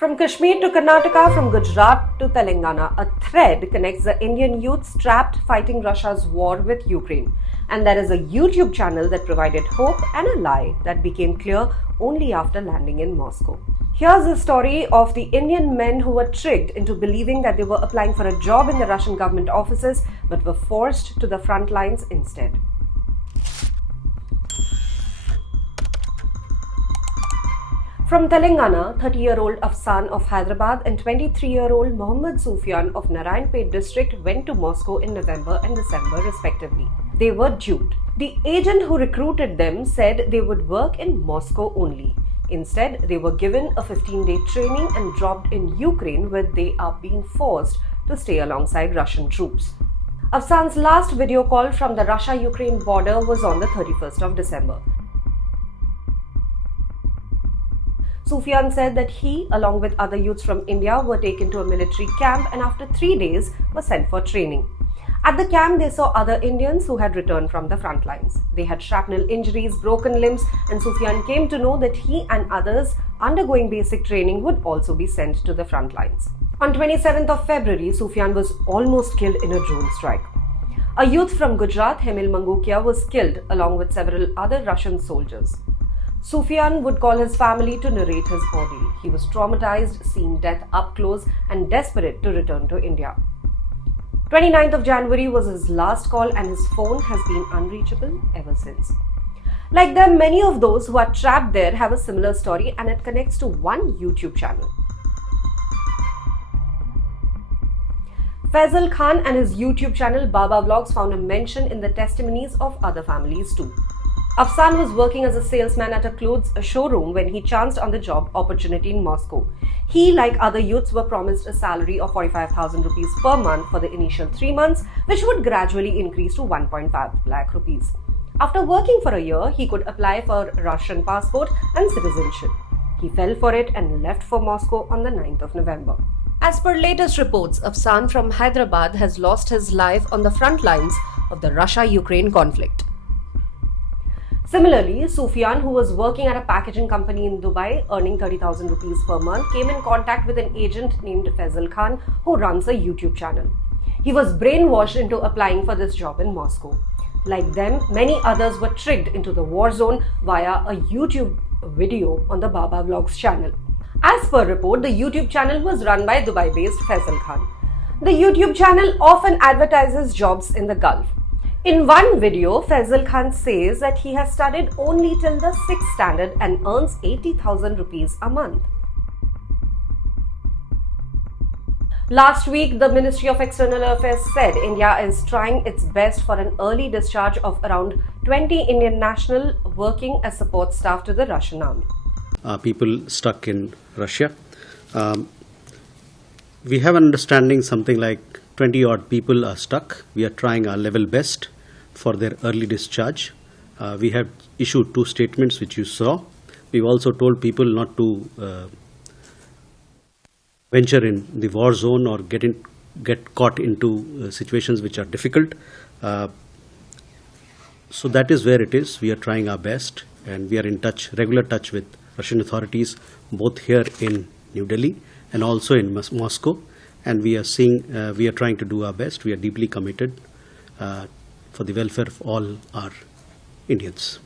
From Kashmir to Karnataka, from Gujarat to Telangana, a thread connects the Indian youths trapped fighting Russia's war with Ukraine. And there is a YouTube channel that provided hope and a lie that became clear only after landing in Moscow. Here's the story of the Indian men who were tricked into believing that they were applying for a job in the Russian government offices but were forced to the front lines instead. From Telangana, 30-year-old Afsan of Hyderabad and 23-year-old Mohammad Sufyan of Narayanpet district went to Moscow in November and December respectively. They were duped. The agent who recruited them said they would work in Moscow only. Instead, they were given a 15-day training and dropped in Ukraine where they are being forced to stay alongside Russian troops. Afsan's last video call from the Russia-Ukraine border was on the 31st of December. Sufyan said that he, along with other youths from India, were taken to a military camp and after 3 days were sent for training. At the camp, they saw other Indians who had returned from the front lines. They had shrapnel injuries, broken limbs, and Sufyan came to know that he and others undergoing basic training would also be sent to the front lines. On 27th of February, Sufyan was almost killed in a drone strike. A youth from Gujarat, Hemil Mangukia, was killed along with several other Russian soldiers. Sufyan would call his family to narrate his ordeal. He was traumatized, seeing death up close and desperate to return to India. 29th of January was his last call and his phone has been unreachable ever since. Like them, many of those who are trapped there have a similar story and it connects to one YouTube channel. Faisal Khan and his YouTube channel Baba Vlogs found a mention in the testimonies of other families too. Afsan was working as a salesman at a clothes showroom when he chanced on the job opportunity in Moscow. He, like other youths, were promised a salary of 45,000 rupees per month for the initial 3 months, which would gradually increase to 1.5 lakh rupees. After working for a year, he could apply for Russian passport and citizenship. He fell for it and left for Moscow on the 9th of November. As per latest reports, Afsan from Hyderabad has lost his life on the front lines of the Russia-Ukraine conflict. Similarly, Sufyan, who was working at a packaging company in Dubai earning 30,000 rupees per month, came in contact with an agent named Faisal Khan who runs a YouTube channel. He was brainwashed into applying for this job in Moscow. Like them, many others were tricked into the war zone via a YouTube video on the Baba Vlogs channel. As per report, the YouTube channel was run by Dubai-based Faisal Khan. The YouTube channel often advertises jobs in the Gulf. In one video, Faisal Khan says that he has studied only till the 6th standard and earns 80,000 rupees a month. Last week, the Ministry of External Affairs said India is trying its best for an early discharge of around 20 Indian nationals working as support staff to the Russian army. People stuck in Russia. We have an understanding something like 20 odd people are stuck. We are trying our level best for their early discharge. We have issued 2 statements which you saw. We've also told people not to venture in the war zone or get caught into situations which are difficult. So that is where it is. We are trying our best and we are in regular touch with Russian authorities both here in New Delhi and also in Moscow. And we are trying to do our best. We are deeply committed for the welfare of all our Indians.